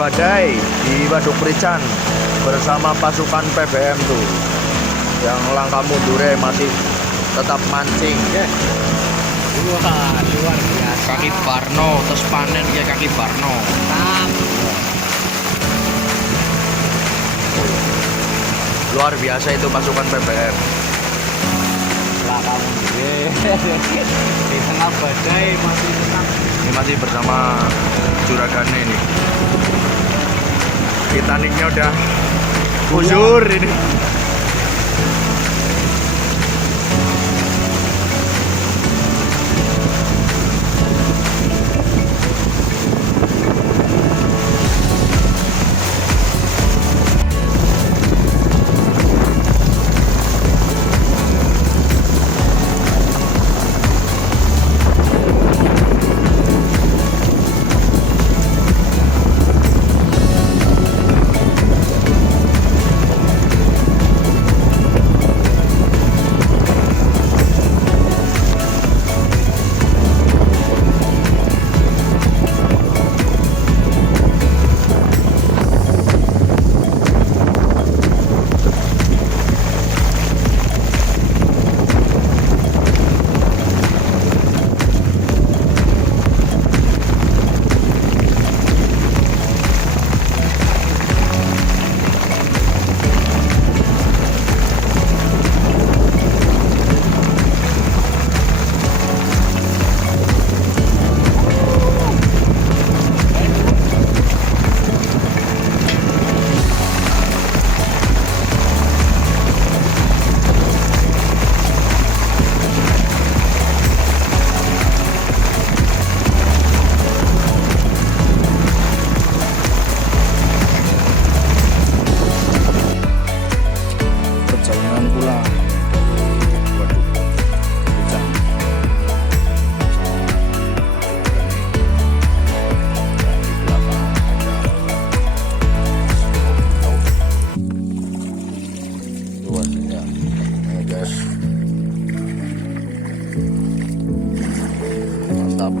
badai di Waduk Prican bersama pasukan PBM tuh, yang langkah mundure masih tetap mancing. Wah, luar biasa. Kaki Barno terus panen ya, kaki Barno. Mantap. Luar biasa itu pasukan PBM. Lah kamu di tengah badai masih tenang. Ini masih bersama juragannya ini. Titanicnya udah bujur ini. Perjalanan pulang Waduk Prican. Di belakang ada luasnya ya guys, mantap.